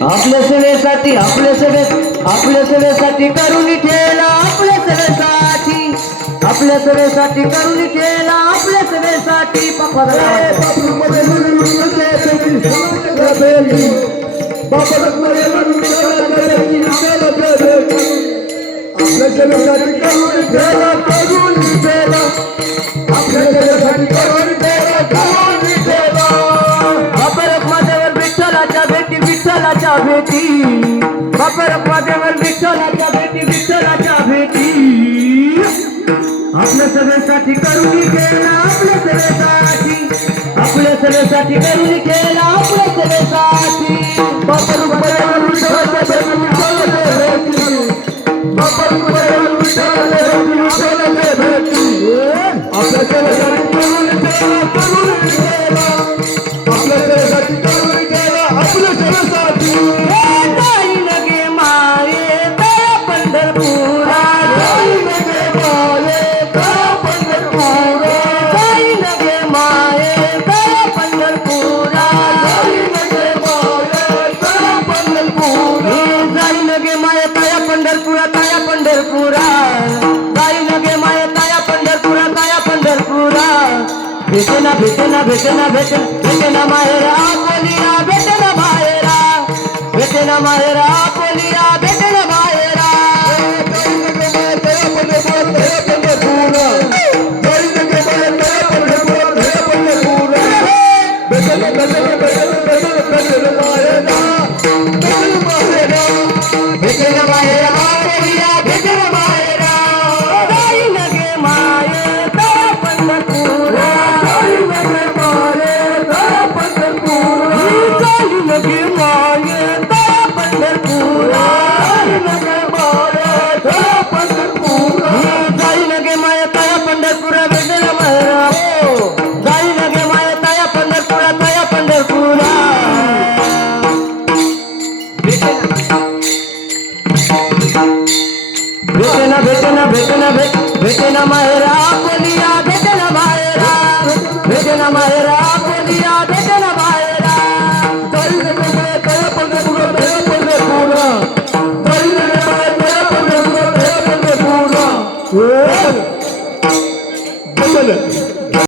आपल्या सेवेसाठी आपल्या सेवेत आपल्या सेवेसाठी करून ठेवला आपल्या सेवेसाठी आपल्या सेवेसाठी करून ठेवला आपल्या सेवेसाठी आपल्या सेवेसाठी करून ठेवला आपल्या सेवेसाठी करून ठेला विठ्ठलाच्या भेटी. बापर पादेवर विठ्ठलाच्या भेटी विठ्ठलाच्या भेटी. आपल्या सभेसाठी करून केला आपल्या सभेसाठी आपल्या सभेसाठी करून केला आपल्या सभेसाठी बापर पादेवर विठ्ठलाच्या भेटी आपल्या सभेसाठी भेटना भेटना भेटना भेटना भेटना माहेर आपोली भेटना মায়েরা বলিয়া দেখ भेटना भेटना भेटना भेटना महरा बोलिया, भेटना महरा भेटना महरा बोलिया, भेटना महरा तरी ने पुगे तेरे पुगे पुगे तेरे पुगे पूरा